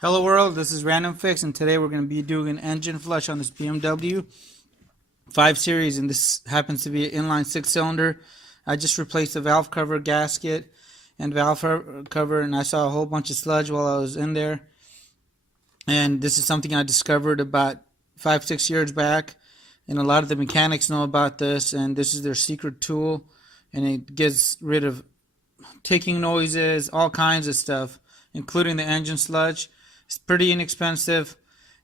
Hello world, this is Random Fix, and today we're going to be doing an engine flush on this BMW 5 Series, and this happens to be an inline 6-cylinder. I just replaced the valve cover gasket and valve cover, and I saw a whole bunch of sludge while I was in there. And this is something I discovered about 5-6 years back, and a lot of the mechanics know about this, and this is their secret tool, and it gets rid of ticking noises, all kinds of stuff, including the engine sludge. It's pretty inexpensive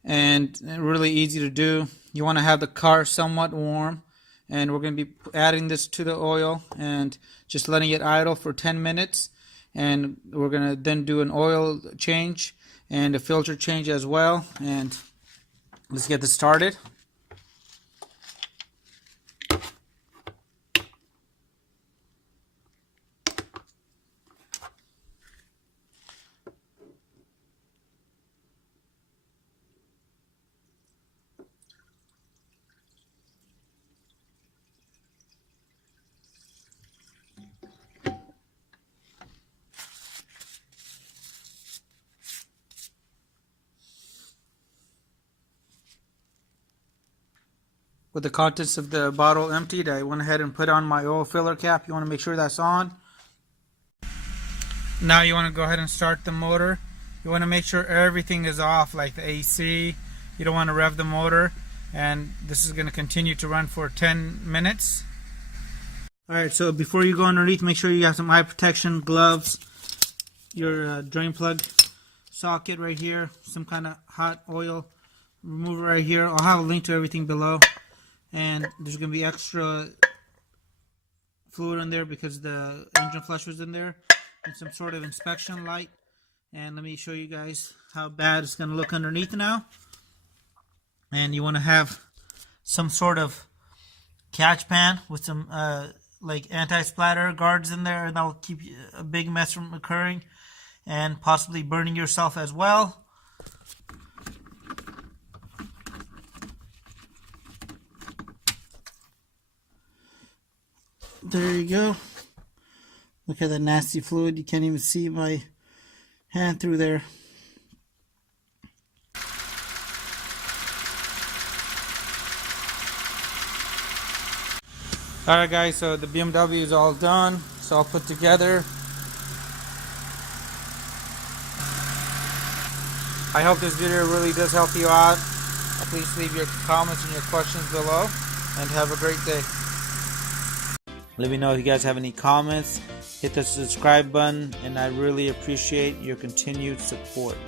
and really easy to do. You want to have the car somewhat warm, and we're going to be adding this to the oil and just letting it idle for 10 minutes, and we're going to then do an oil change and a filter change as well. And let's get this started. With the contents of the bottle emptied, I went ahead and put on my oil filler cap. You want to make sure that's on. Now you want to go ahead and start the motor. You want to make sure everything is off, like the AC. You don't want to rev the motor, and this is going to continue to run for 10 minutes. Alright, so before you go underneath, make sure you have some eye protection, gloves, your drain plug socket right here, some kind of hot oil remover right here. I'll have a link to everything below. And there's going to be extra fluid in there because the engine flush was in there, and some sort of inspection light. And let me show you guys how bad it's going to look underneath now. And you want to have some sort of catch pan with some like anti-splatter guards in there, and that will keep a big mess from occurring and possibly burning yourself as well. There you go. Look at that nasty fluid. You can't even see my hand through there. Alright guys, so the BMW is all done. It's all put together. I hope this video really does help you out. Please leave your comments and your questions below, and have a great day. Let me know if you guys have any comments. Hit the subscribe button, and I really appreciate your continued support.